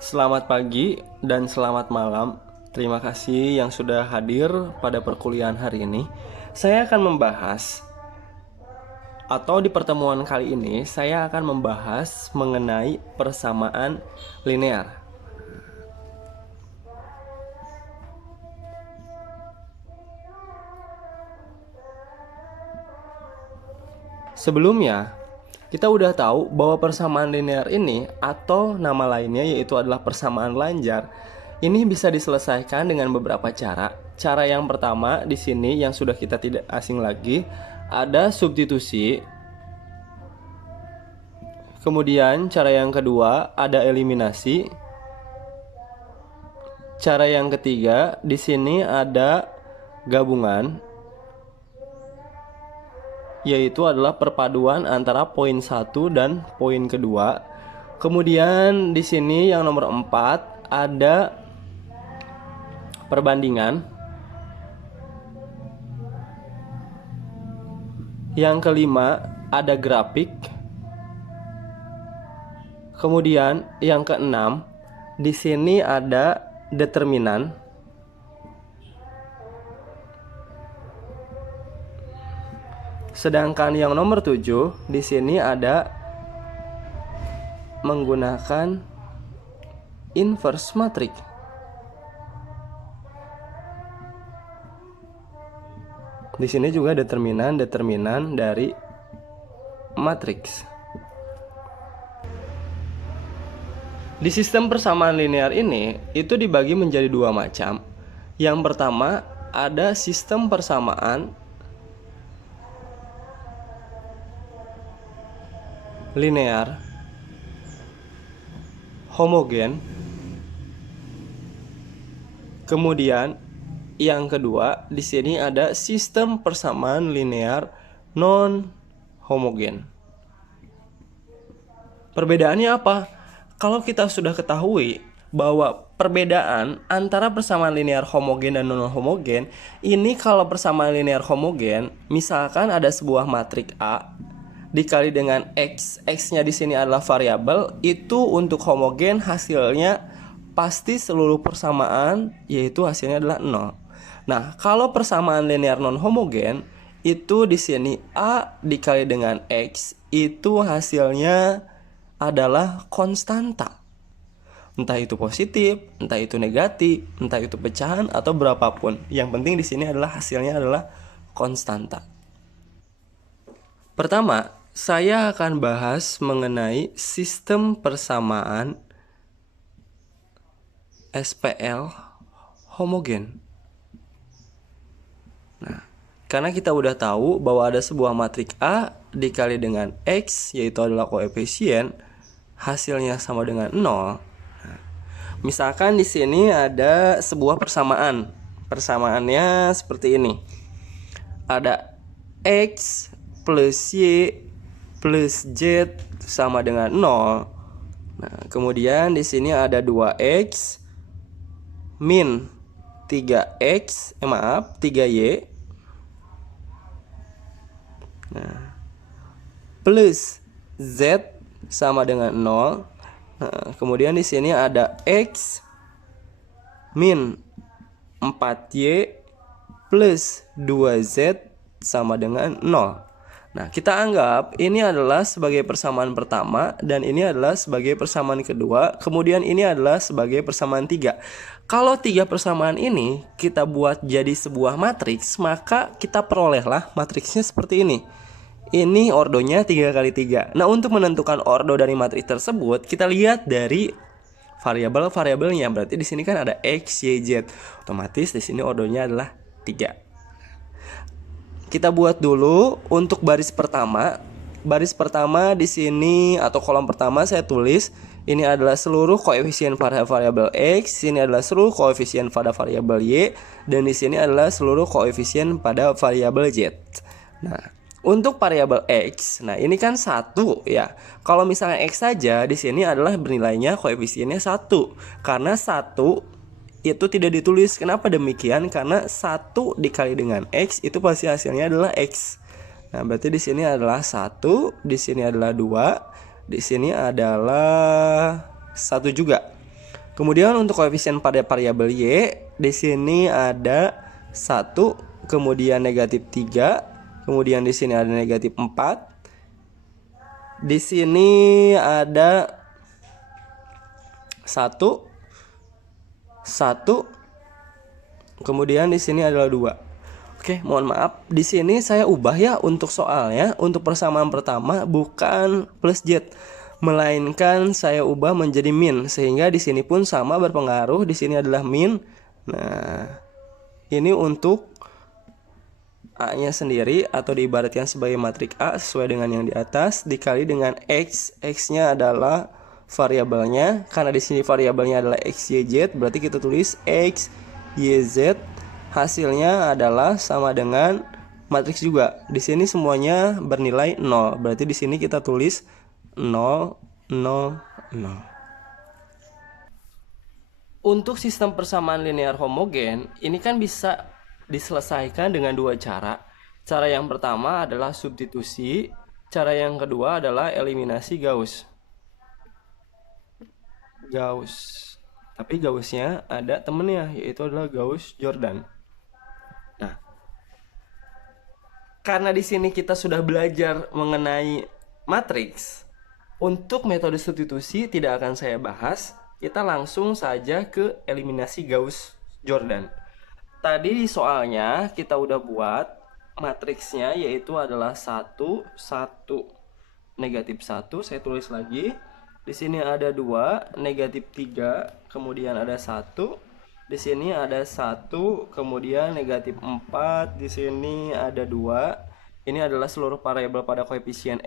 Selamat pagi dan selamat malam. Terima kasih yang sudah hadir pada perkuliahan hari ini. Saya akan membahas, atau di pertemuan kali ini, saya akan membahas mengenai persamaan linear. Sebelumnya, kita udah tahu bahwa persamaan linear ini atau nama lainnya yaitu adalah persamaan lanjar. Ini bisa diselesaikan dengan beberapa cara. Cara yang pertama di sini yang sudah kita tidak asing lagi, ada substitusi. Kemudian cara yang kedua ada eliminasi. Cara yang ketiga di sini ada gabungan, yaitu adalah perpaduan antara poin 1 dan poin kedua. Kemudian di sini yang nomor 4 ada perbandingan. Yang kelima ada grafik. Kemudian yang keenam di sini ada determinan. Sedangkan yang nomor 7 di sini ada menggunakan inverse matrix. Di sini juga determinan dari matriks. Di sistem persamaan linear ini itu dibagi menjadi dua macam. Yang pertama ada sistem persamaan linear homogen. Kemudian yang kedua di sini ada sistem persamaan linear non homogen. Perbedaannya apa? Kalau kita sudah ketahui bahwa perbedaan antara persamaan linear homogen dan non homogen, ini kalau persamaan linear homogen, misalkan ada sebuah matriks A dikali dengan X-nya di sini adalah variabel, itu untuk homogen hasilnya pasti seluruh persamaan yaitu hasilnya adalah 0. Nah, kalau persamaan linear non homogen itu di sini A dikali dengan X itu hasilnya adalah konstanta. Entah itu positif, entah itu negatif, entah itu pecahan atau berapapun. Yang penting di sini adalah hasilnya adalah konstanta. Pertama, saya akan bahas mengenai sistem persamaan SPL homogen. Nah, karena kita udah tahu bahwa ada sebuah matriks A dikali dengan X, yaitu adalah koefisien, hasilnya sama dengan 0. Nah, misalkan di sini ada sebuah persamaan. Persamaannya seperti ini. Ada X plus Y plus Z sama dengan 0. Nah, kemudian di sini ada 2X min 3Y. Nah, plus Z sama dengan 0. Nah, kemudian di sini ada X min 4Y plus 2Z sama dengan 0. Nah, kita anggap ini adalah sebagai persamaan pertama dan ini adalah sebagai persamaan kedua, kemudian ini adalah sebagai persamaan 3. Kalau 3 persamaan ini kita buat jadi sebuah matriks, maka kita perolehlah matriksnya seperti ini. Ini ordonya 3 kali 3. Nah, untuk menentukan ordo dari matriks tersebut, kita lihat dari variabel-variabelnya. Berarti di sini kan ada X, Y, Z. Otomatis di sini ordonya adalah 3. Kita buat dulu untuk baris pertama. Baris pertama di sini atau kolom pertama saya tulis ini adalah seluruh koefisien pada variabel X, ini adalah seluruh koefisien pada variabel Y, dan di sini adalah seluruh koefisien pada variabel Z. Nah, untuk variabel X, nah ini kan 1 ya. Kalau misalnya X saja di sini adalah bernilainya koefisiennya 1. Karena 1 itu tidak ditulis. Kenapa demikian? Karena 1 dikali dengan X itu pasti hasilnya adalah X. Nah, berarti di sini adalah 1, di sini adalah 2, di sini adalah 1 juga. Kemudian untuk koefisien pada variabel Y di sini ada 1, kemudian negatif 3, kemudian di sini ada negatif 4. Di sini ada 1, kemudian di sini adalah 2. Oke, mohon maaf. Di sini saya ubah ya untuk soalnya. Untuk persamaan pertama bukan plus Z, melainkan saya ubah menjadi min, sehingga di sini pun sama berpengaruh. Di sini adalah min. Nah, ini untuk A-nya sendiri atau diibaratkan sebagai matriks A sesuai dengan yang di atas dikali dengan X. X-nya adalah variabelnya. Karena di sini variabelnya adalah X, Y, Z, berarti kita tulis X, Y, Z. Hasilnya adalah sama dengan matriks juga. Di sini semuanya bernilai 0. Berarti di sini kita tulis 0, 0, 0. Untuk sistem persamaan linear homogen, ini kan bisa diselesaikan dengan dua cara. Cara yang pertama adalah substitusi, cara yang kedua adalah eliminasi Gauss. Tapi Gaussnya ada temennya, yaitu adalah Gauss-Jordan. Nah, karena di sini kita sudah belajar mengenai matriks, untuk metode substitusi tidak akan saya bahas. Kita langsung saja ke eliminasi Gauss-Jordan. Tadi di soalnya kita udah buat matriksnya, yaitu adalah 1, 1, negatif 1. Saya tulis lagi. Di sini ada 2, negatif 3, kemudian ada 1. Di sini ada 1, kemudian negatif 4. Di sini ada 2. Ini adalah seluruh variabel pada koefisien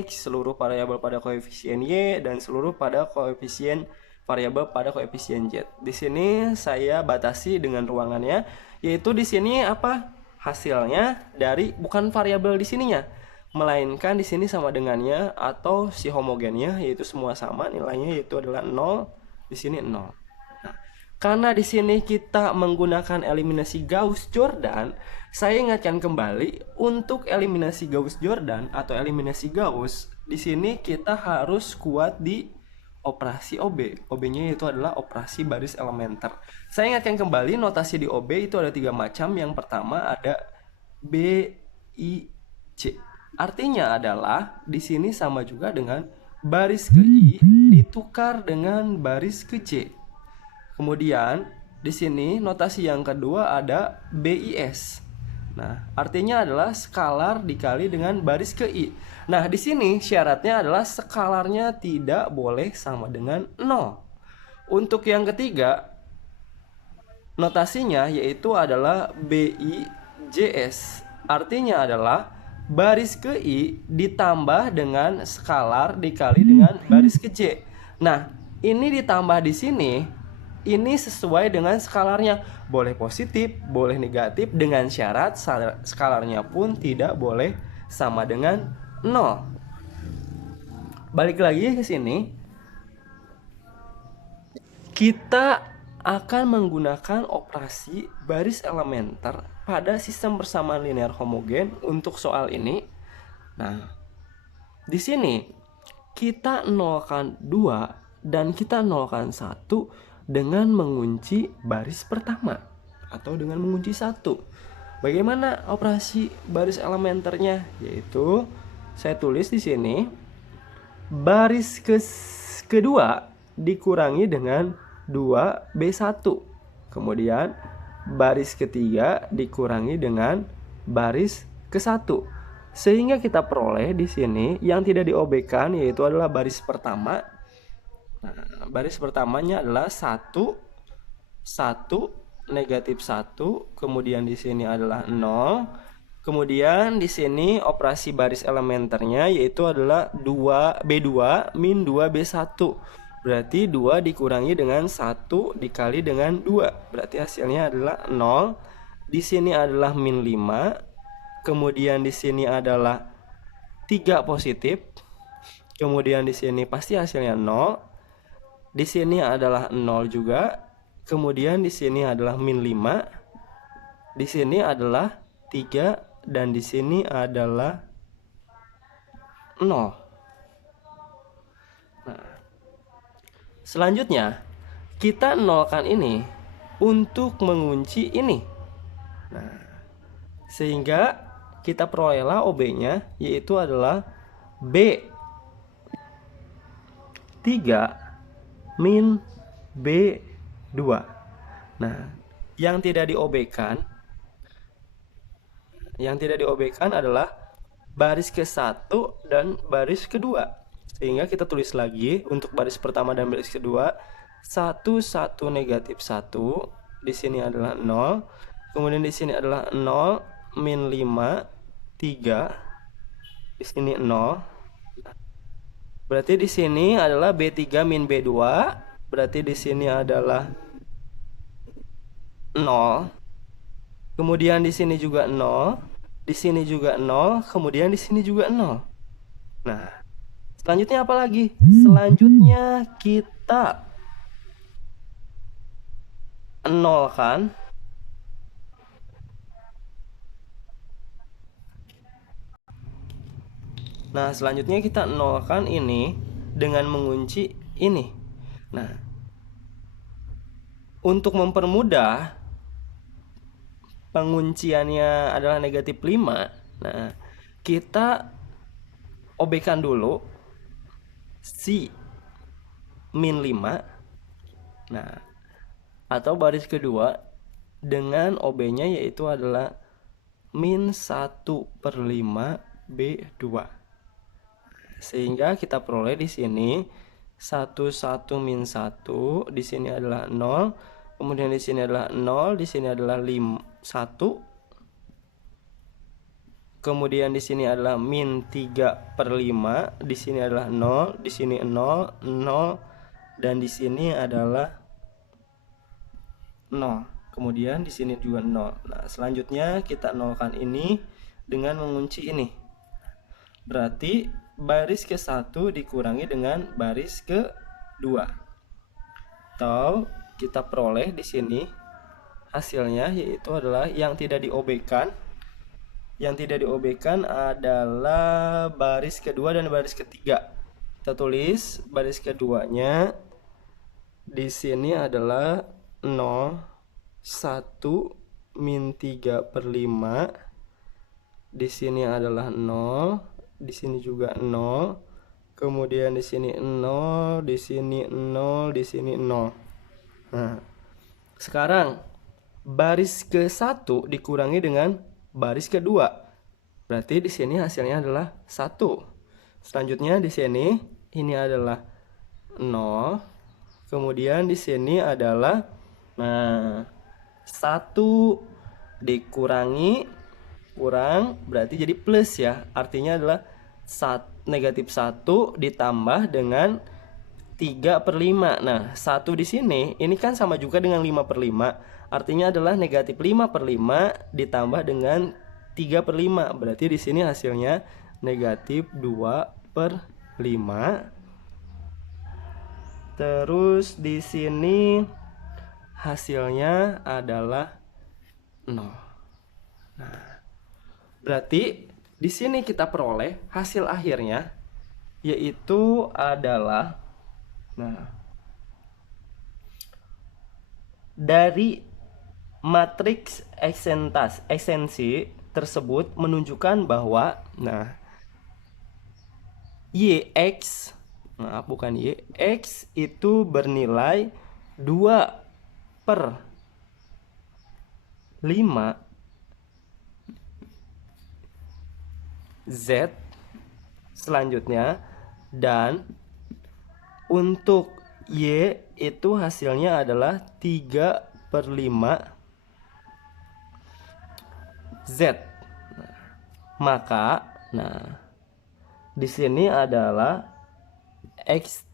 X, seluruh variabel pada koefisien Y, dan seluruh pada koefisien variabel pada koefisien Z. Di sini saya batasi dengan ruangannya, yaitu di sini apa? Hasilnya dari bukan variabel di sininya, melainkan di sini sama dengannya atau si homogennya, yaitu semua sama nilainya, yaitu adalah 0, di sini 0. Nah, karena di sini kita menggunakan eliminasi Gauss-Jordan, saya ingatkan kembali untuk eliminasi Gauss-Jordan atau eliminasi Gauss, di sini kita harus kuat di operasi OB. OB-nya itu adalah operasi baris elementer. Saya ingatkan kembali notasi di OB itu ada 3 macam. Yang pertama ada B, I, C. Artinya adalah di sini sama juga dengan baris ke I ditukar dengan baris ke C. Kemudian di sini notasi yang kedua ada BIS. Nah, artinya adalah skalar dikali dengan baris ke I. Nah, di sini syaratnya adalah skalarnya tidak boleh sama dengan 0. Untuk yang ketiga, notasinya yaitu adalah BIJS. Artinya adalah baris ke I ditambah dengan skalar dikali dengan baris ke J. Nah, ini ditambah di sini, ini sesuai dengan skalarnya. Boleh positif, boleh negatif, dengan syarat skalarnya pun tidak boleh sama dengan 0. Balik lagi ke sini, kita akan menggunakan operasi baris elementer pada sistem persamaan linear homogen untuk soal ini. Nah, di sini kita nolkan 2 dan kita nolkan 1 dengan mengunci baris pertama atau dengan mengunci 1. Bagaimana operasi baris elementernya? Yaitu saya tulis di sini baris kedua dikurangi dengan 2B1. Kemudian baris ketiga dikurangi dengan baris ke-1. Sehingga kita peroleh di sini yang tidak di-OB-kan yaitu adalah baris pertama. Nah, baris pertamanya adalah 1, 1, negatif 1, kemudian di sini adalah 0. Kemudian di sini operasi baris elementernya yaitu adalah 2B2 min 2B1. Berarti 2 dikurangi dengan 1 dikali dengan 2. Berarti hasilnya adalah 0. Di sini adalah min 5. Kemudian di sini adalah 3 positif. Kemudian di sini pasti hasilnya 0. Di sini adalah 0 juga. Kemudian di sini adalah min 5. Di sini adalah 3 dan di sini adalah 0. Nah, selanjutnya kita nolkan ini untuk mengunci ini. Nah, sehingga kita perolehlah OB-nya, yaitu adalah B3 min B2. Nah, yang tidak diobkan adalah baris ke-1 dan baris kedua. Sehingga kita tulis lagi untuk baris pertama dan baris kedua, 1 1 negatif 1, di sini adalah 0. Kemudian di sini adalah 0 min 5 3, di sini 0. Berarti di sini adalah B3 min B2, berarti di sini adalah 0. Kemudian di sini juga 0, di sini juga 0, kemudian di sini juga 0. Nah, selanjutnya apa lagi? Selanjutnya kita nolkan ini dengan mengunci ini. Nah, untuk mempermudah pengunciannya adalah negatif 5. Nah, kita obkan dulu si min 5. Nah, atau baris kedua dengan OB-nya yaitu adalah min 1/5 B2. Sehingga kita peroleh di sini 1 1 min 1, di sini adalah 0, kemudian di sini adalah 0, di sini adalah 1, kemudian di sini adalah min 3/5, di sini adalah 0, di sini 0, 0, dan di sini adalah 0. Kemudian di sini juga 0. Nah, selanjutnya kita nolkan ini dengan mengunci ini. Berarti baris ke-1 dikurangi dengan baris ke-2. Atau kita peroleh di sini hasilnya yaitu adalah yang tidak diobkan. Yang tidak diobkan adalah baris kedua dan baris ketiga. Kita tulis baris keduanya di sini adalah 0 1 min 3/5. Di sini adalah 0, di sini juga 0, kemudian di sini 0, di sini 0, di sini 0. Nah, sekarang baris ke-1 dikurangi dengan baris kedua. Berarti di sini hasilnya adalah 1. Selanjutnya di sini ini adalah 0. Kemudian di sini adalah 1 dikurangi kurang berarti jadi plus ya. Artinya adalah negatif 1 ditambah dengan 3/5. Nah, 1 di sini ini kan sama juga dengan 5/5. Artinya adalah negatif 5/5 ditambah dengan 3/5. Berarti di sini hasilnya negatif 2/5. Terus di sini hasilnya adalah 0. Nah, berarti di sini kita peroleh hasil akhirnya yaitu adalah dari matriks ekstensi tersebut menunjukkan bahwa X itu bernilai 2/5 Z selanjutnya, dan untuk Y itu hasilnya adalah 3/5 Z. Maka di sini adalah X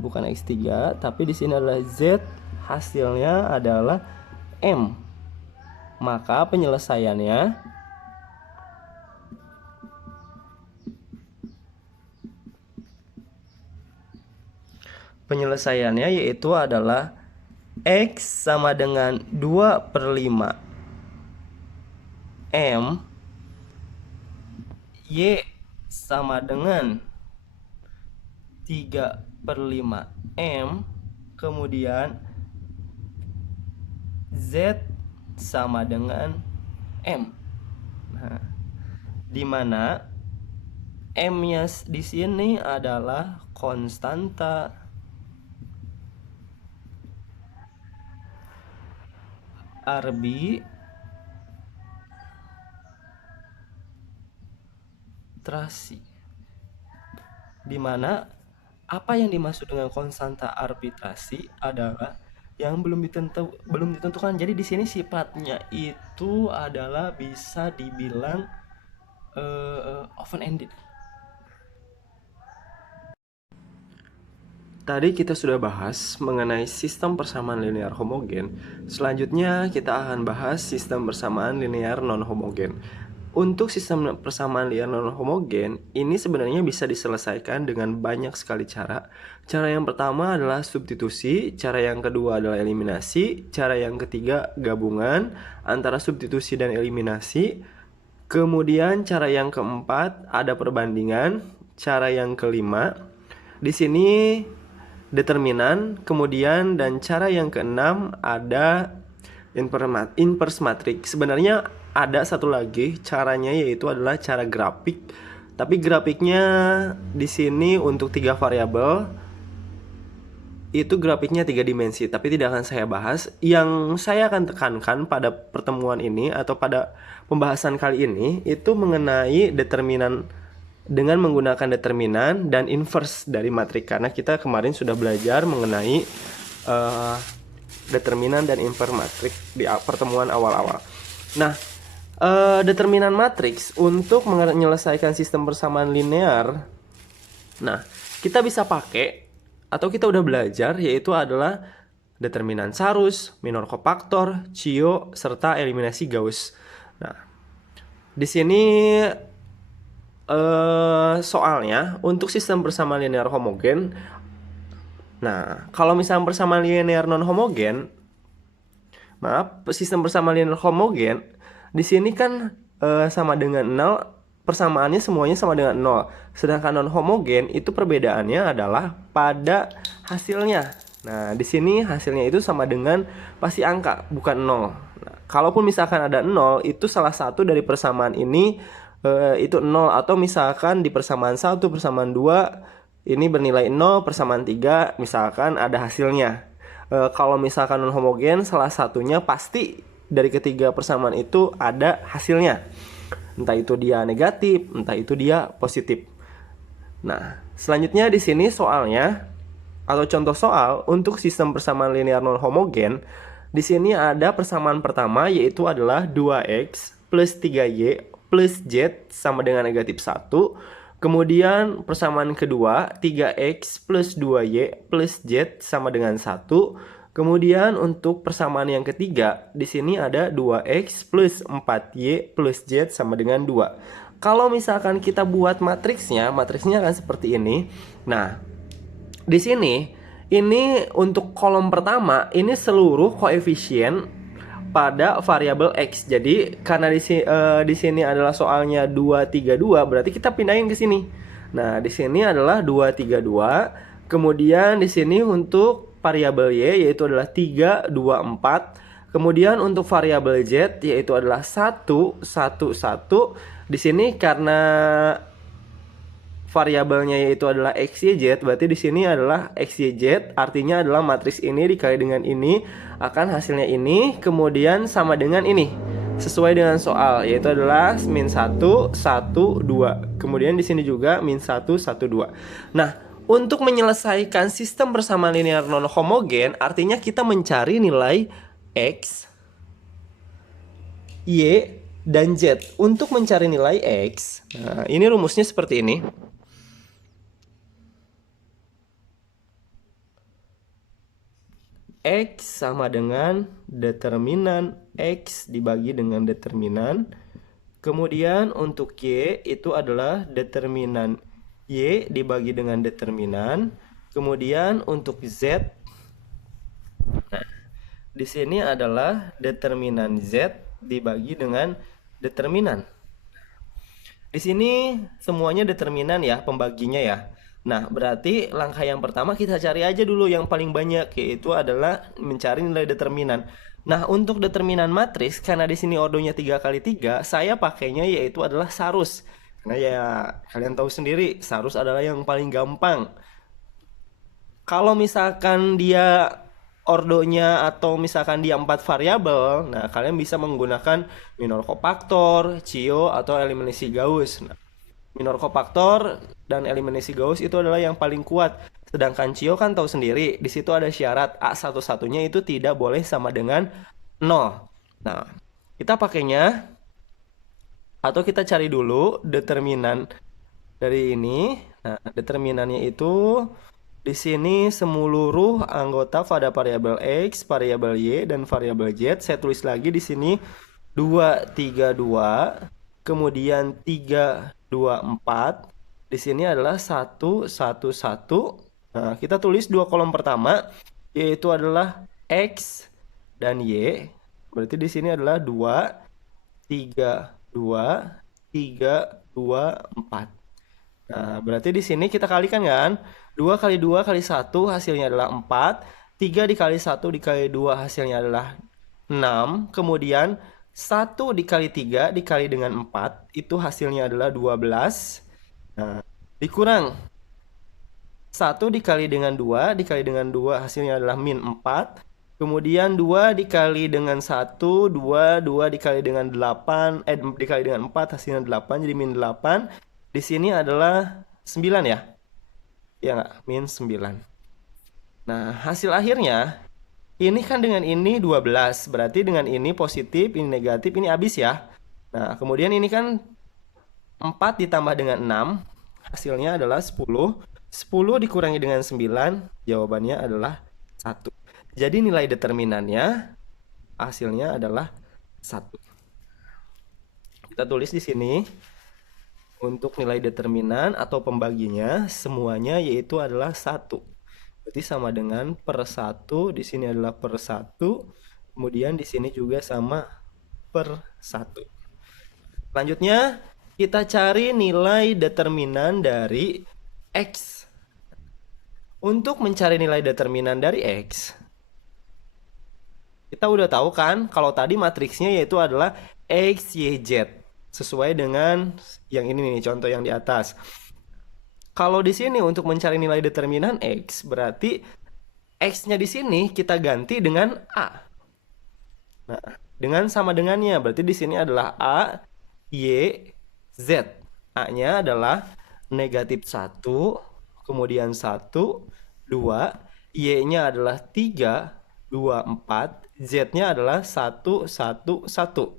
bukan X3, tapi di sini adalah Z hasilnya adalah M. Maka penyelesaiannya yaitu adalah X sama dengan 2/5 M, Y sama dengan 3/5 M, kemudian Z sama dengan M. Nah, di mana M-nya di sini adalah konstanta, arbitrasi. Di mana apa yang dimaksud dengan konstanta arbitrasi adalah yang belum ditentukan. Jadi di sini sifatnya itu adalah bisa dibilang open ended. Tadi kita sudah bahas mengenai sistem persamaan linear homogen. Selanjutnya kita akan bahas sistem persamaan linear non-homogen. Untuk sistem persamaan linear non-homogen, ini sebenarnya bisa diselesaikan dengan banyak sekali cara. Cara yang pertama adalah substitusi, cara yang kedua adalah eliminasi, cara yang ketiga gabungan antara substitusi dan eliminasi. Kemudian cara yang keempat ada perbandingan, cara yang kelima di sini determinan, kemudian dan cara yang keenam ada inverse matrix. Sebenarnya ada satu lagi caranya, yaitu adalah cara grafik. Tapi grafiknya di sini untuk 3 variabel. Itu grafiknya 3 dimensi, tapi tidak akan saya bahas. Yang saya akan tekankan pada pertemuan ini atau pada pembahasan kali ini itu mengenai determinan dengan menggunakan determinan dan inverse dari matrik, karena kita kemarin sudah belajar mengenai determinan dan inverse matrik di pertemuan awal-awal. Nah, determinan matriks untuk menyelesaikan sistem persamaan linear, nah kita bisa pakai atau kita udah belajar, yaitu adalah determinan Sarus, minor kofaktor, Cio, serta eliminasi Gauss. Nah, di sini soalnya untuk sistem persamaan linear homogen. Nah, kalau misalnya persamaan linear non homogen, sistem persamaan linear homogen di sini kan sama dengan 0, persamaannya semuanya sama dengan 0. Sedangkan non homogen itu perbedaannya adalah pada hasilnya. Nah, di sini hasilnya itu sama dengan pasti angka, bukan 0. Nah, kalaupun misalkan ada 0, itu salah satu dari persamaan ini itu 0, atau misalkan di persamaan 1, persamaan 2 ini bernilai 0, persamaan 3 misalkan ada hasilnya. Kalau misalkan non homogen, salah satunya pasti dari ketiga persamaan itu ada hasilnya. Entah itu dia negatif, entah itu dia positif. Nah, selanjutnya di sini soalnya atau contoh soal untuk sistem persamaan linear non homogen. Di sini ada persamaan pertama, yaitu adalah 2x plus 3y plus Z sama dengan negatif 1. Kemudian persamaan kedua 3x plus 2y plus Z sama dengan 1. Kemudian untuk persamaan yang ketiga di sini ada 2x plus 4y plus Z sama dengan 2. Kalau misalkan kita buat matriksnya akan seperti ini. Nah, di sini ini untuk kolom pertama ini seluruh koefisien pada variabel x. Jadi karena di sini adalah soalnya 232, berarti kita pindahin ke sini. Nah, di sini adalah 232. Kemudian di sini untuk variabel y yaitu adalah 3, 2, 4. Kemudian untuk variabel z yaitu adalah 1, 1, 1. Di sini karena variabelnya yaitu adalah x, y, z, berarti di sini adalah x, y, z, artinya adalah matriks ini dikali dengan ini akan hasilnya ini, kemudian sama dengan ini sesuai dengan soal, yaitu adalah min 1, 1, 2. Kemudian di sini juga min 1, 1, 2. Nah, untuk menyelesaikan sistem persamaan linear non homogen, artinya kita mencari nilai x, y, dan z. Untuk mencari nilai x, nah ini rumusnya seperti ini. X sama dengan determinan X dibagi dengan determinan. Kemudian untuk Y itu adalah determinan Y dibagi dengan determinan. Kemudian untuk Z, nah, di sini adalah determinan Z dibagi dengan determinan. Di sini semuanya determinan ya, pembaginya ya. Nah, berarti langkah yang pertama kita cari aja dulu yang paling banyak, yaitu adalah mencari nilai determinan. Nah, untuk determinan matriks, karena di sini ordonya 3 kali 3, saya pakainya yaitu adalah Sarus. Karena ya kalian tahu sendiri, Sarus adalah yang paling gampang. Kalau misalkan dia ordonya atau misalkan dia 4 variabel, nah kalian bisa menggunakan minor cofactor, CIO, atau eliminasi Gauss. Nah, minor cofactor dan eliminasi Gauss itu adalah yang paling kuat. Sedangkan CIO kan tahu sendiri, di situ ada syarat A satu-satunya itu tidak boleh sama dengan 0. Nah, kita pakainya atau kita cari dulu determinan dari ini. Nah, determinannya itu di sini seluruh anggota pada variabel X, variabel Y, dan variabel Z. Saya tulis lagi di sini 2, 3, 2. Kemudian 3, 2, 4. Di sini adalah 1, 1, 1. Nah, kita tulis dua kolom pertama, yaitu adalah X dan Y. Berarti di sini adalah 2, 3, 2, 3, 2, 4. Nah, berarti di sini kita kalikan kan? 2 kali 2 kali 1 hasilnya adalah 4. 3 dikali 1 dikali 2 hasilnya adalah 6. Kemudian 1 dikali 3 dikali dengan 4 itu hasilnya adalah 12. Nah, dikurang 1 dikali dengan 2 dikali dengan 2 hasilnya adalah min 4. Kemudian 2 dikali dengan 1, 2 dikali dengan 8, dikali dengan 4 hasilnya 8 jadi min 8. Di sini adalah 9 ya. Ya nggak? Min 9. Nah, hasil akhirnya ini kan dengan ini 12. Berarti dengan ini positif, ini negatif, ini habis ya. Nah, kemudian ini kan 4 ditambah dengan 6. Hasilnya adalah 10. 10 dikurangi dengan 9. Jawabannya adalah 1. Jadi nilai determinannya hasilnya adalah 1. Kita tulis di sini. Untuk nilai determinan atau pembaginya semuanya yaitu adalah 1. Berarti sama dengan per 1, di sini adalah per 1, kemudian di sini juga sama per 1. Selanjutnya kita cari nilai determinan dari X. Untuk mencari nilai determinan dari X, kita udah tahu kan kalau tadi matriksnya yaitu adalah X, Y, Z. Sesuai dengan yang ini nih, contoh yang di atas. Kalau di sini untuk mencari nilai determinan X, berarti X-nya di sini kita ganti dengan A. Nah, dengan sama dengannya, berarti di sini adalah A, Y, Z. A-nya adalah negatif 1, kemudian 1, 2, Y-nya adalah 3, 2, 4, Z-nya adalah 1, 1, 1.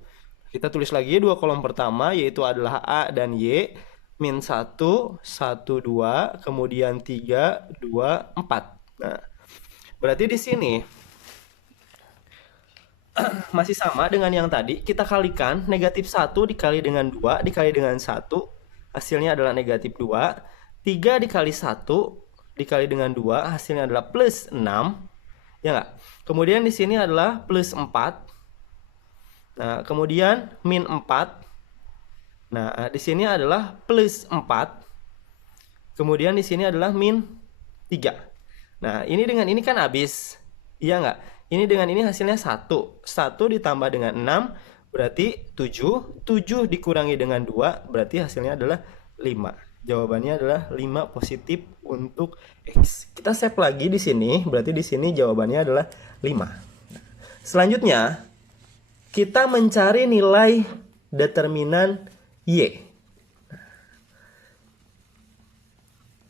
Kita tulis lagi dua kolom pertama yaitu adalah A dan Y. Min 1, 1, 2, kemudian 3, 2, 4. Nah, berarti di sini masih sama dengan yang tadi. Kita kalikan negatif 1 dikali dengan 2 dikali dengan 1. Hasilnya adalah negatif 2. 3 dikali 1 dikali dengan 2 hasilnya adalah plus 6. Ya nggak? Kemudian di sini adalah plus 4. Nah, kemudian min 4. Nah, di sini adalah plus 4. Kemudian di sini adalah min 3. Nah, ini dengan ini kan habis. Iya nggak? Ini dengan ini hasilnya 1. 1 ditambah dengan 6 berarti 7. 7 dikurangi dengan 2 berarti hasilnya adalah 5. Jawabannya adalah 5 positif untuk X. Kita save lagi di sini, berarti di sini jawabannya adalah 5. Selanjutnya, kita mencari nilai determinan Y.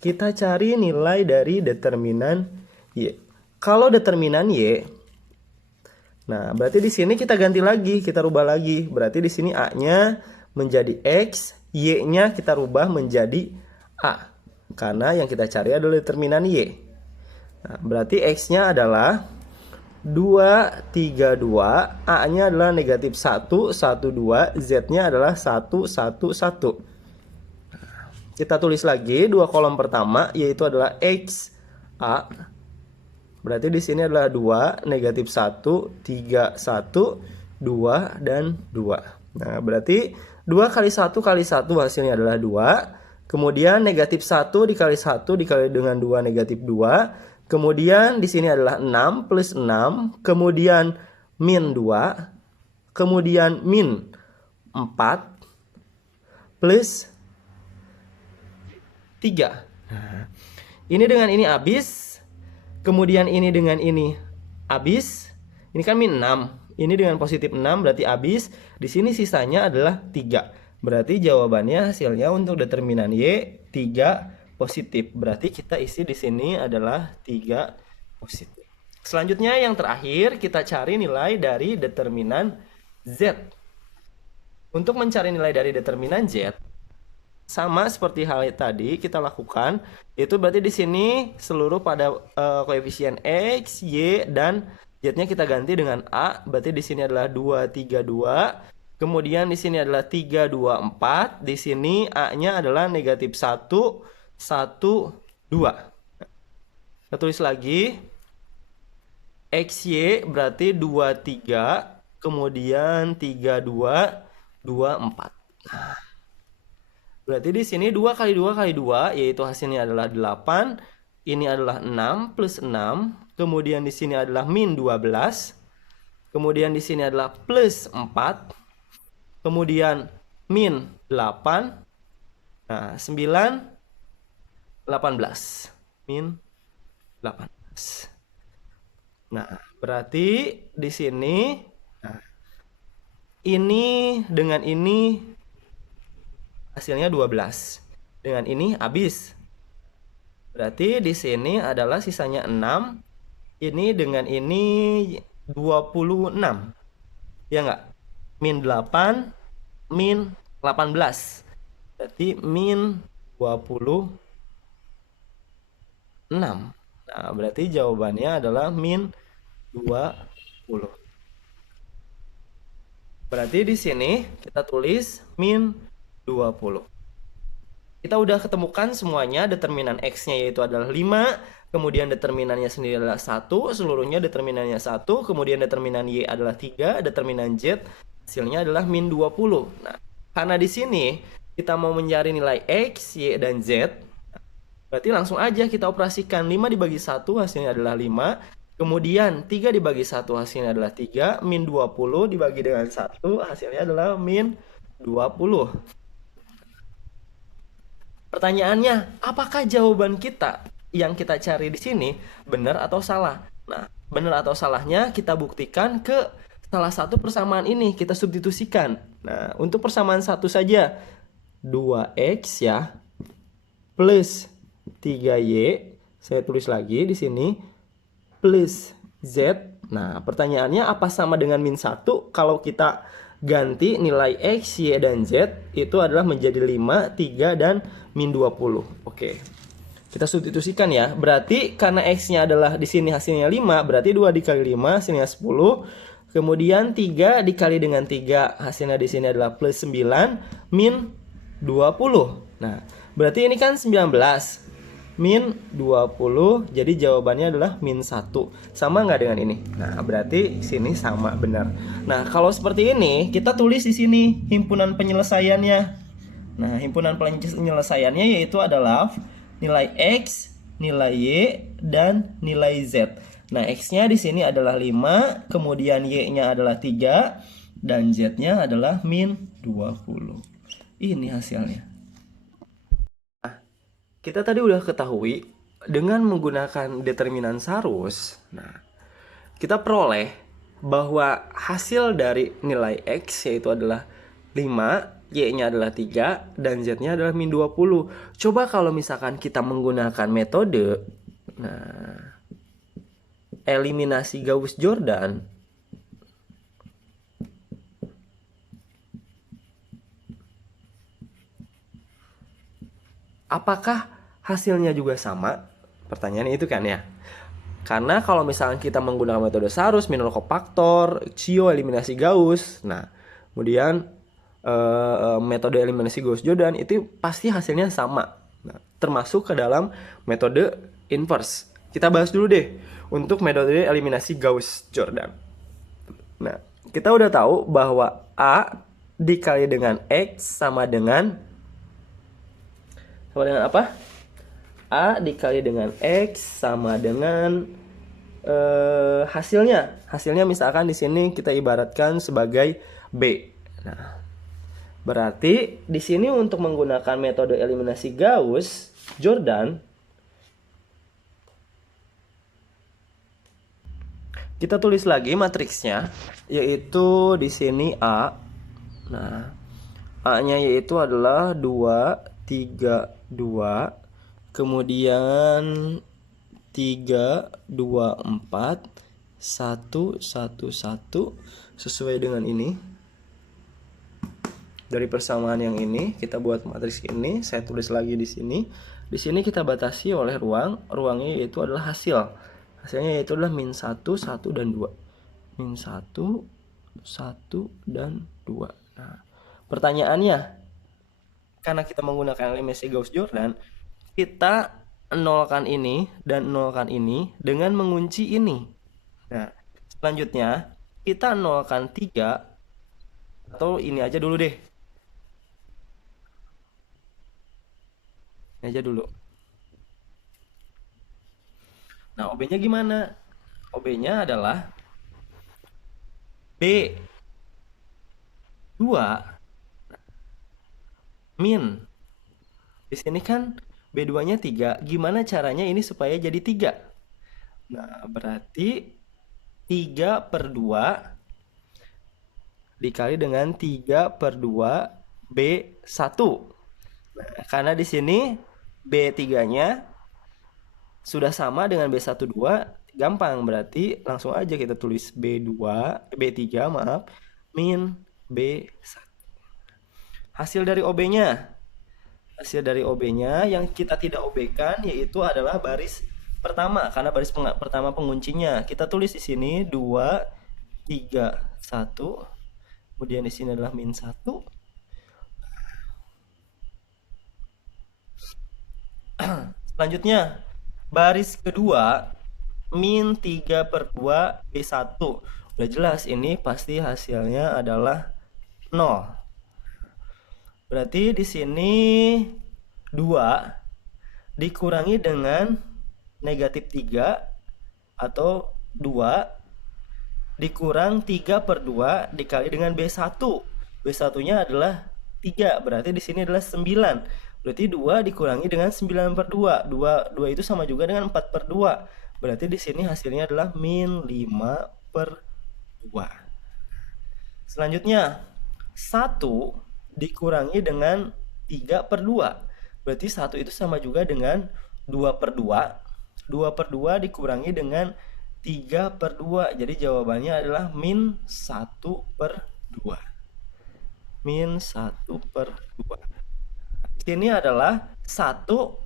Kita cari nilai dari determinan Y. Kalau determinan Y, nah berarti di sini kita ganti lagi, kita rubah lagi. Berarti di sini A-nya menjadi X, Y-nya kita rubah menjadi A. Karena yang kita cari adalah determinan Y. Nah, berarti X-nya adalah 2, 3, 2. A-nya adalah negatif 1, 1, 2. Z-nya adalah 1, 1, 1. Kita tulis lagi dua kolom pertama yaitu adalah X, A. Berarti di sini adalah 2, negatif 1, 3, 1, 2, dan 2. Nah, berarti 2 kali 1 kali 1 hasilnya adalah 2. Kemudian negatif 1 dikali 1 dikali dengan 2 negatif 2. Kemudian di sini adalah 6 plus 6. Kemudian min 2. Kemudian min 4 plus 3. Nah, ini dengan ini habis. Kemudian ini dengan ini habis. Ini kan min 6. Ini dengan positif 6 berarti habis. Di sini sisanya adalah 3. Berarti jawabannya hasilnya untuk determinan Y 3 positif. Berarti kita isi di sini adalah 3 positif. Selanjutnya yang terakhir kita cari nilai dari determinan Z. Untuk mencari nilai dari determinan Z, sama seperti hal tadi kita lakukan, itu berarti di sini seluruh pada koefisien X, Y, dan Z-nya kita ganti dengan A. Berarti di sini adalah 2, 3, 2. Kemudian di sini adalah 3, 2, 4. Di sini A-nya adalah negatif 1, 1, 2. Kita tulis lagi. XY berarti 2, 3. Kemudian 3, 2, 2, 4. Nah, berarti di sini 2 kali 2 kali 2, yaitu hasilnya adalah 8. Ini adalah 6 plus 6. Kemudian di sini adalah min 12. Kemudian di sini adalah plus 4. Kemudian min 8. Nah, 9, 18. Min 18. Nah, berarti di sini, nah, ini dengan ini hasilnya 12. Dengan ini habis. Berarti di sini adalah sisanya 6. Ini dengan ini 26. Ya enggak? Min 8, min 18. Berarti min 26. Nah, berarti jawabannya adalah min 20. Berarti di sini kita tulis min 20. Kita udah ketemukan semuanya. Determinan X-nya yaitu adalah 5. Kemudian determinannya sendiri adalah 1. Seluruhnya determinannya 1. Kemudian determinan Y adalah 3. Determinan Z hasilnya adalah min 20. Nah, karena di sini kita mau mencari nilai X, Y, dan Z, berarti langsung aja kita operasikan. 5 dibagi 1 hasilnya adalah 5. Kemudian 3 dibagi 1 hasilnya adalah 3. Min 20 dibagi dengan 1 hasilnya adalah min 20. Pertanyaannya, apakah jawaban kita yang kita cari di sini benar atau salah? Nah, benar atau salahnya kita buktikan ke salah satu persamaan ini. Kita substitusikan. Nah, untuk persamaan satu saja, 2X ya, plus 3Y, saya tulis lagi di sini, plus Z. Nah, pertanyaannya apa sama dengan min 1? Kalau kita ganti nilai X, Y, dan Z itu adalah menjadi 5, 3, dan min 20. Oke. Kita substitusikan ya. Berarti karena X-nya adalah di sini hasilnya 5, berarti 2 dikali 5 hasilnya 10. Kemudian 3 dikali dengan 3 hasilnya di sini adalah plus 9 min 20. Nah, berarti ini kan 19 min 20. Jadi jawabannya adalah min 1. Sama nggak dengan ini? Nah, berarti sini sama benar. Nah, kalau seperti ini kita tulis di sini himpunan penyelesaiannya. Nah, himpunan penyelesaiannya yaitu adalah nilai X, nilai Y, dan nilai Z. Nah, X-nya di sini adalah 5, kemudian Y-nya adalah 3, dan Z-nya adalah min 20. Ini hasilnya. Nah, kita tadi udah ketahui dengan menggunakan determinan Sarus, nah, kita peroleh bahwa hasil dari nilai X yaitu adalah 5, Y-nya adalah 3, dan Z-nya adalah min 20. Coba kalau misalkan kita menggunakan metode eliminasi Gauss-Jordan, apakah hasilnya juga sama? Pertanyaan itu kan ya. Karena kalau misalkan kita menggunakan metode Sarus, minor kofaktor, Cio, eliminasi Gauss, nah, kemudian metode eliminasi Gauss-Jordan itu pasti hasilnya sama. Nah, termasuk ke dalam metode inverse. Kita bahas dulu deh untuk metode eliminasi Gauss-Jordan. Nah, kita udah tahu bahwa A dikali dengan X sama dengan Sama dengan apa? A dikali dengan X sama dengan hasilnya. Hasilnya misalkan di sini kita ibaratkan sebagai B. Nah, berarti di sini untuk menggunakan metode eliminasi Gauss-Jordan, kita tulis lagi matriksnya, yaitu di sini A. Nah, A-nya yaitu adalah 2, 3, 2. Kemudian 3, 2, 4, 1, 1, 1. Sesuai dengan ini. Dari persamaan yang ini, kita buat matriks ini. Saya tulis lagi di sini. Di sini kita batasi oleh ruang. Ruangnya yaitu adalah hasil. Hasilnya yaitu adalah min 1, 1, dan 2. Min 1, 1, dan 2. Nah, pertanyaannya, karena kita menggunakan eliminasi Gauss-Jordan, kita nolkan ini dan nolkan ini dengan mengunci ini. Nah, selanjutnya kita nolkan 3, atau ini aja dulu deh. Ini aja dulu. Nah, OB-nya gimana? OB-nya adalah B2 min. Di sini kan B2-nya 3. Gimana caranya ini supaya jadi 3? Nah, berarti 3/2 dikali dengan 3/2 B1. Nah, karena di sini B3-nya sudah sama dengan B12, gampang, berarti langsung aja kita tulis B3 maaf, min B1. Hasil dari OB-nya. Hasil dari OB-nya yang kita tidak OB-kan yaitu adalah baris pertama, karena baris pertama penguncinya. Kita tulis di sini 2, 3, 1. Kemudian di sini adalah min 1. Selanjutnya, baris kedua min 3/2 B1. Udah jelas ini pasti hasilnya adalah 0. Berarti di sini 2 dikurangi dengan negatif 3 atau 2 dikurang 3/2 dikali dengan B1. B1-nya adalah 3, berarti di sini adalah 9. Berarti 2 dikurangi dengan 9/2. 2 itu sama juga dengan 4/2. Berarti di sini hasilnya adalah min 5/2. Selanjutnya, 1 dikurangi dengan 3/2. Berarti 1 itu sama juga dengan 2/2. 2/2 dikurangi dengan 3/2. Jadi jawabannya adalah min 1/2. Min 1/2. Ini adalah 1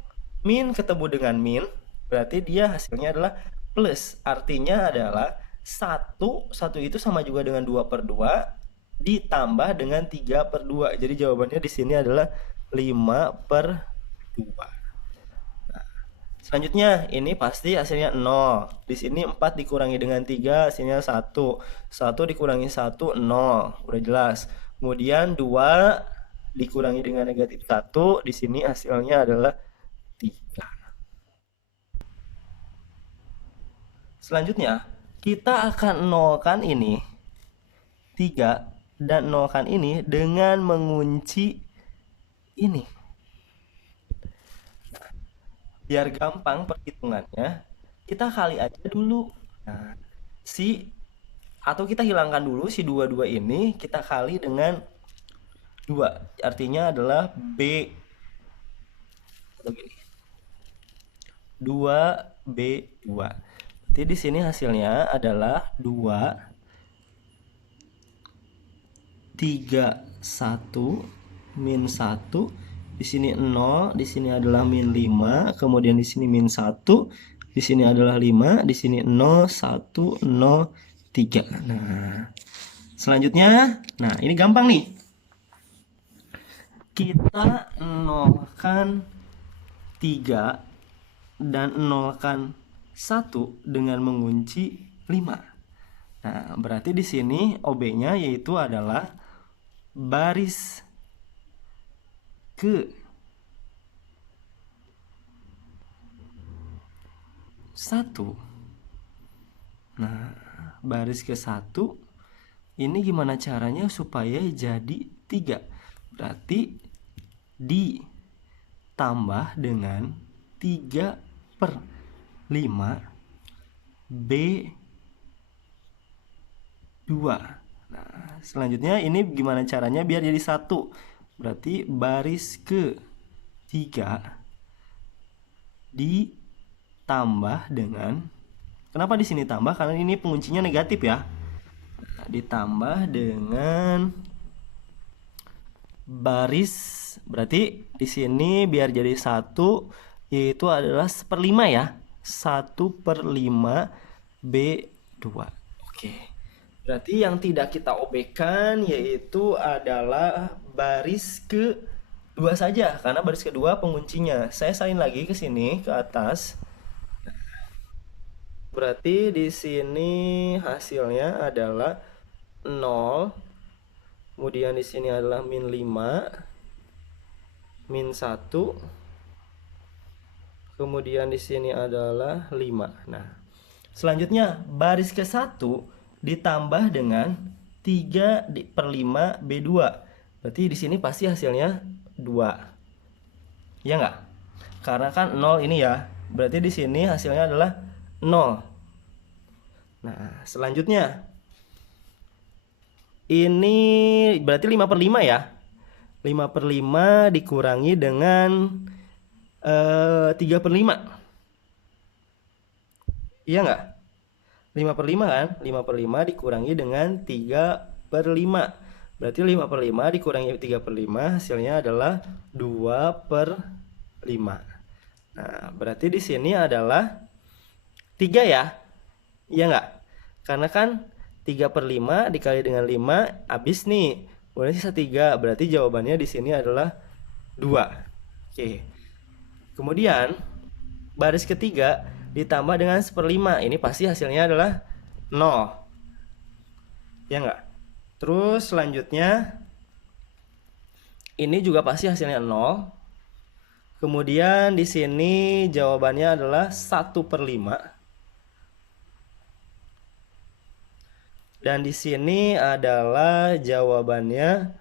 min ketemu dengan min, berarti dia hasilnya adalah plus. Artinya adalah 1 itu sama juga dengan 2/2 ditambah dengan 3/2. Jadi jawabannya di sini adalah 5/2. Selanjutnya, ini pasti hasilnya 0. Di sini 4 dikurangi dengan 3, hasilnya 1. 1 dikurangi 1, 0. Udah jelas. Kemudian 2 dikurangi dengan negatif 1, di sini hasilnya adalah 3. Selanjutnya, kita akan nolkan ini 3 dan nolkan ini dengan mengunci ini. Biar gampang perhitungannya, kita kali aja dulu. Nah, atau kita hilangkan dulu si 22 ini, kita kali dengan 2. Artinya adalah B 2B2. Jadi di sini hasilnya adalah 2, 3, 1, min 1. Di sini 0, di sini adalah min 5, kemudian di sini min 1, di sini adalah 5, di sini 0, 1, 0, 3. Nah, selanjutnya, nah ini gampang nih. Kita nolkan 3 dan nolkan 1 dengan mengunci 5. Nah, berarti di sini OB-nya yaitu adalah baris 1. Nah, baris ke 1 ini gimana caranya supaya jadi 3? Berarti ditambah dengan 3/5 B2. Nah, selanjutnya ini gimana caranya biar jadi 1? Berarti baris ke 3 ditambah dengan, kenapa di sini tambah? Karena ini penguncinya negatif ya. Nah, ditambah dengan baris, berarti di sini biar jadi 1 yaitu adalah 1/5 ya. 1/5 B2. Oke. Berarti yang tidak kita obekkan yaitu adalah baris ke 2 saja, karena baris kedua penguncinya. Saya salin lagi ke sini ke atas. Berarti di sini hasilnya adalah 0. Kemudian di sini adalah -5, -1. Kemudian di sini adalah 5. Nah, selanjutnya baris ke 1 ditambah dengan 3/5 B2. Berarti di sini pasti hasilnya 2. Ya enggak? Karena kan 0 ini ya. Berarti di sini hasilnya adalah 0. Nah, selanjutnya ini berarti 5/5 ya. 5/5 dikurangi dengan 3/5. Iya enggak? 5/5 kan? 5/5 dikurangi dengan 3/5. Berarti 5/5 dikurangi 3/5 hasilnya adalah 2/5. Nah, berarti di sini adalah 3 ya. Iya enggak? Karena kan 3/5 dikali dengan 5 habis nih. Kemudian sisa 3. Berarti jawabannya di sini adalah 2. Oke. Kemudian baris ketiga ditambah dengan 1/5. Ini pasti hasilnya adalah 0. Ya enggak? Terus selanjutnya ini juga pasti hasilnya 0. Kemudian di sini jawabannya adalah 1/5. Dan di sini adalah jawabannya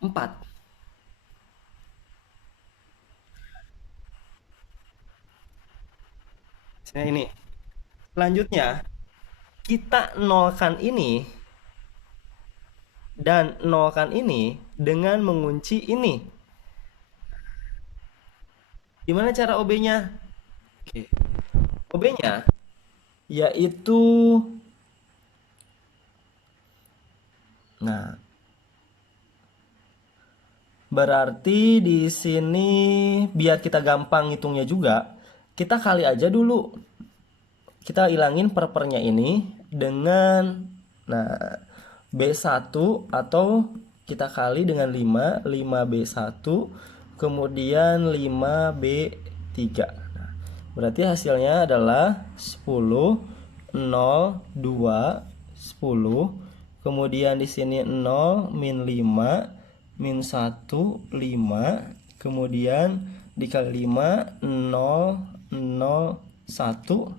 4. Nah, ini. Selanjutnya kita nolkan ini dan nolkan ini dengan mengunci ini. Gimana cara OB-nya? Oke. OB-nya yaitu, nah, berarti di sini biar kita gampang hitungnya juga, kita kali aja dulu. Kita hilangin per-pernya ini dengan, nah, B1 atau kita kali dengan 5 B1 kemudian 5B3. Nah, berarti hasilnya adalah 10 0 2 10. Kemudian di sini 0 -5 -1 5. Kemudian dikali 5 0 0 1.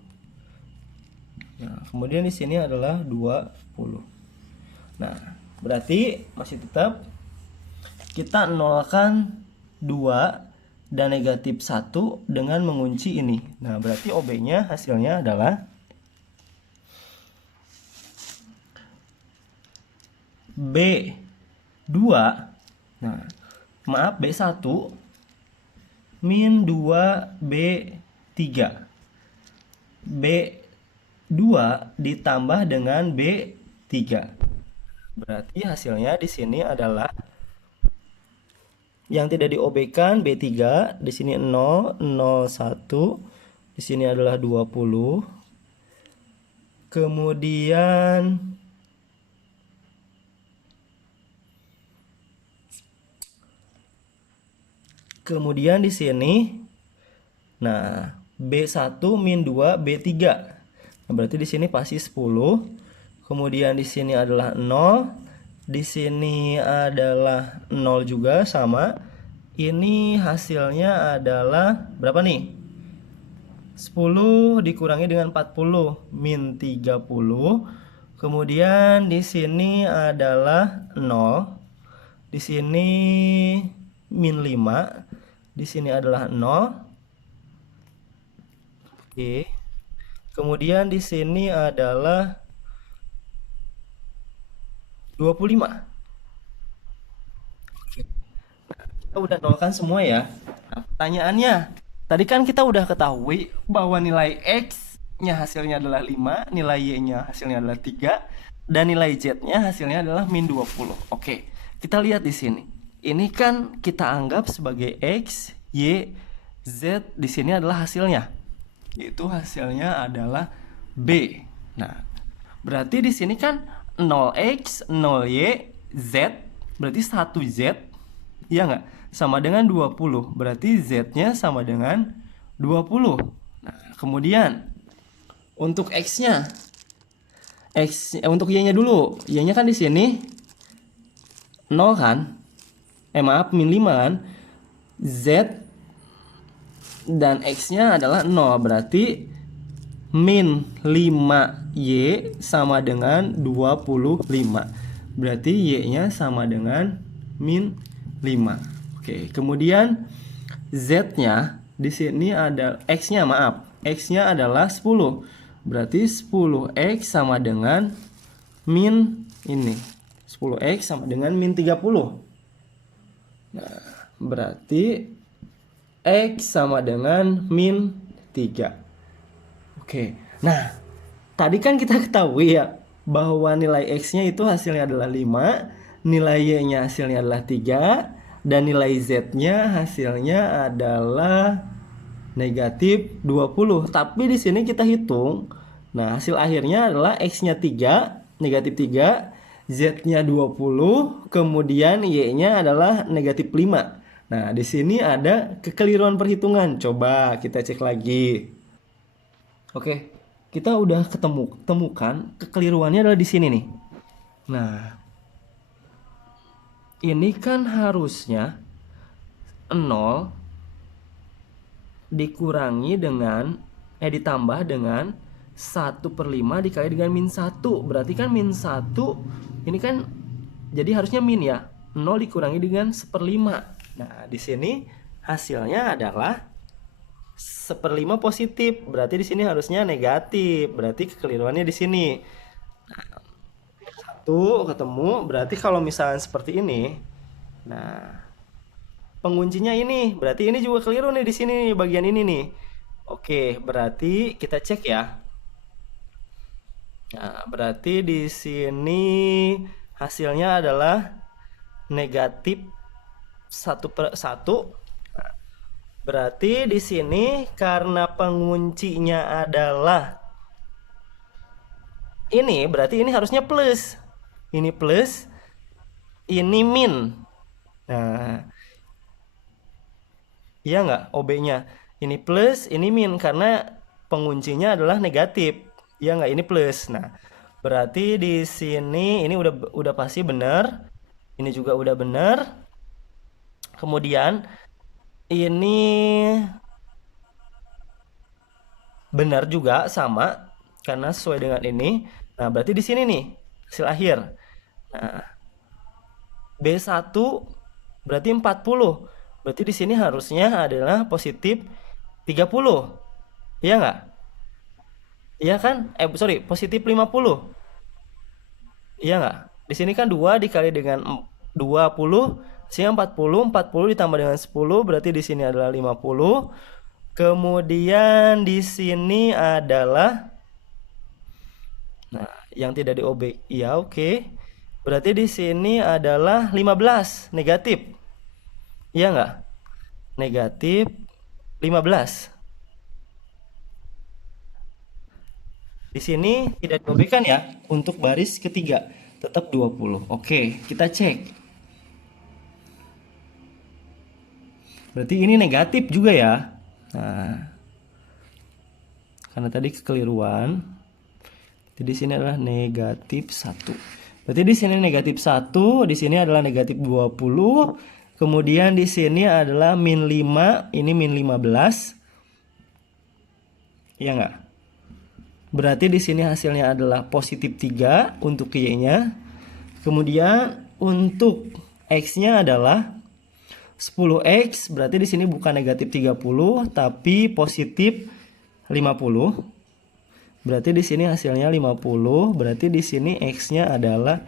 Nah, kemudian di sini adalah 20. Nah, berarti masih tetap kita nolkan 2 dan negatif 1 dengan mengunci ini. Nah, berarti OB-nya hasilnya adalah B2. Nah, maaf, B1 min 2 B3. B2 ditambah dengan B3. Berarti hasilnya di sini adalah yang tidak diobekan B3, di sini 0 0 1, di sini adalah 20. Kemudian di sini, nah, B1 min 2 B3. Nah, berarti di sini pasti 10. Kemudian di sini adalah 0. Di sini adalah 0 juga sama. Ini hasilnya adalah berapa nih? 10 dikurangi dengan 40, min 30. Kemudian di sini adalah 0. Di sini min 5. Di sini adalah 0. Oke. Kemudian di sini adalah 25. Kita udah nolkan semua ya. Nah, pertanyaannya, tadi kan kita udah ketahui bahwa nilai X-nya hasilnya adalah 5, nilai Y-nya hasilnya adalah 3, dan nilai Z-nya hasilnya adalah min 20. Oke, kita lihat di sini. Ini kan kita anggap sebagai X, Y, Z di sini adalah hasilnya. Yaitu hasilnya adalah B. Nah, berarti di sini kan 0X, 0Y, Z, berarti 1Z, iya nggak? Sama dengan 20, berarti Z-nya sama dengan 20. Nah, kemudian untuk X-nya, untuk Y-nya dulu. Y-nya kan di sini 0 kan? Maaf, min 5 kan? Z dan X-nya adalah 0, berarti min 5Y sama dengan 25. Berarti Y-nya sama dengan min 5. Oke, kemudian Z-nya di sini ada X-nya, maaf. X-nya adalah 10. Berarti 10X sama dengan min ini. 10X sama dengan min 30. Nah, berarti X sama dengan min 3. Oke. Nah, tadi kan kita ketahui ya bahwa nilai X-nya itu hasilnya adalah 5, nilai Y-nya hasilnya adalah 3, dan nilai Z-nya hasilnya adalah negatif 20. Tapi di sini kita hitung. Nah, hasil akhirnya adalah X-nya 3, negatif 3, Z-nya 20, kemudian Y-nya adalah negatif 5. Nah, di sini ada kekeliruan perhitungan. Coba kita cek lagi. Oke, kita udah temukan kekeliruannya adalah di sini nih. Nah, ini kan harusnya 0 dikurangi dengan ditambah dengan 1/5 dikali dengan min 1. Berarti kan min 1 ini kan jadi harusnya min ya. 0 dikurangi dengan 1/5. Nah, di sini hasilnya adalah 1/5 positif. Berarti di sini harusnya negatif. Berarti kekeliruannya di sini. Nah, satu ketemu, berarti kalau misalnya seperti ini, nah penguncinya ini, berarti ini juga keliru nih di sini bagian ini nih. Oke, berarti kita cek ya. Nah, berarti di sini hasilnya adalah negatif 1/1. Berarti di sini karena penguncinya adalah ini, berarti ini harusnya plus. Ini plus, ini min. Nah, iya nggak OB-nya? Ini plus, ini min karena penguncinya adalah negatif. Iya nggak? Ini plus. Nah, berarti di sini ini udah pasti benar. Ini juga udah benar. Kemudian ini benar juga sama karena sesuai dengan ini. Nah, berarti di sini nih hasil akhir. Nah, B1 berarti 40. Berarti di sini harusnya adalah positif 30. Iya nggak? Iya kan? Positif 50. Iya nggak? Di sini kan 2 dikali dengan 20, hasilnya 40. 40 ditambah dengan 10, berarti di sini adalah 50. Kemudian di sini adalah, nah, yang tidak di OB. Iya, oke. Berarti di sini adalah 15 negatif. Iya nggak? Negatif 15. Di sini tidak diobekkan ya. Untuk baris ketiga tetap 20. Oke, kita cek. Berarti ini negatif juga ya. Nah, karena tadi kekeliruan. Jadi di sini adalah negatif 1. Berarti di sini negatif 1, di sini adalah negatif 20. Kemudian di sini adalah min 5, ini min 15. Iya nggak? Berarti di sini hasilnya adalah positif 3 untuk Y-nya. Kemudian untuk X-nya adalah 10X, berarti di sini bukan negatif 30 tapi positif 50. Berarti di sini hasilnya 50, berarti di sini X-nya adalah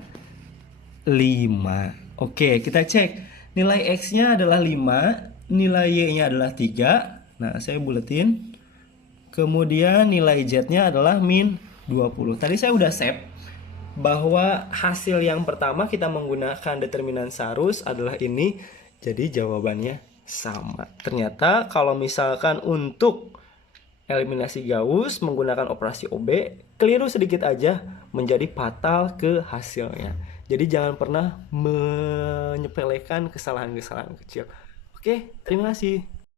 5. Oke, kita cek. Nilai X-nya adalah 5, nilai Y-nya adalah 3. Nah, saya buletin. Kemudian nilai Z-nya adalah min 20. Tadi saya udah save bahwa hasil yang pertama kita menggunakan determinan Sarus adalah ini. Jadi jawabannya sama. Ternyata kalau misalkan untuk eliminasi Gauss menggunakan operasi OB, keliru sedikit aja menjadi fatal ke hasilnya. Jadi jangan pernah menyepelekan kesalahan-kesalahan kecil. Oke, terima kasih.